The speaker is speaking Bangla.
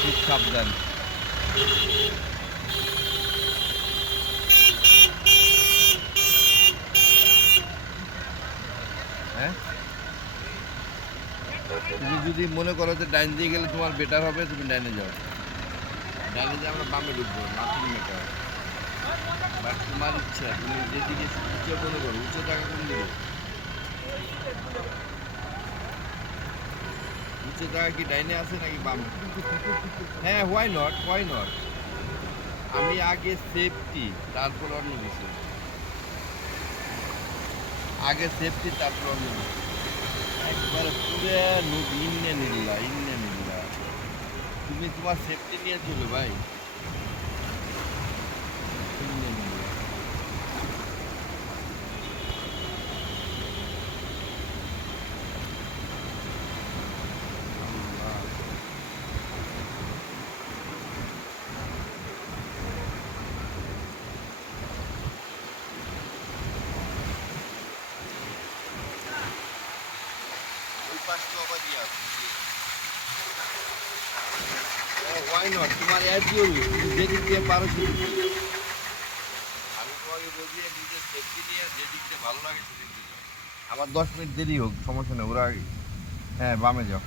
খুব সাবধান। হ্যাঁ, তুমি যদি মনে করো যে ডাইন দিয়ে গেলে তোমার বেটার হবে, তুমি ডাইনে যাও। ডাইনে যে আমরা বামে ঢুকবো, নাথিং মেটার। বাট তোমার ইচ্ছা, তুমি যেদিকে উঁচু মনে করো। উঁচু জায়গা কোন দিকে? উঁচু জায়গা কি ডাইনে আছে নাকি বামে? হ্যাঁ, হোয়াই নট, হোয়াই নট। আমি আগে সেফটি, তারপর অন্য কিছু। আগে সেফটি, তারপর অন্য কিছু। একবারে পুরো ইন্নে নিল্লা, ইন্নে নিল্লা। তুমি তোমার সেফটি নিয়ে চলো ভাই। ইন্নে নিল্লা। আল্লাহ। ওই পাশটা আবার দিয়ে আসো। হোয়াই নট, তোমার অ্যাজ ইউর উইশ, তুমি যেদিক দিয়ে পারো সেদিক দিয়ে। আমি তোমাকে বলছি যে নিজের সেফটি নিয়ে যেদিক দিয়ে ভালো লাগে সেদিক দিয়ে যাও। আবার 10 মিনিট দেরি হোক, সমস্যা নেই, ওরা। হ্যাঁ, বামে যাও।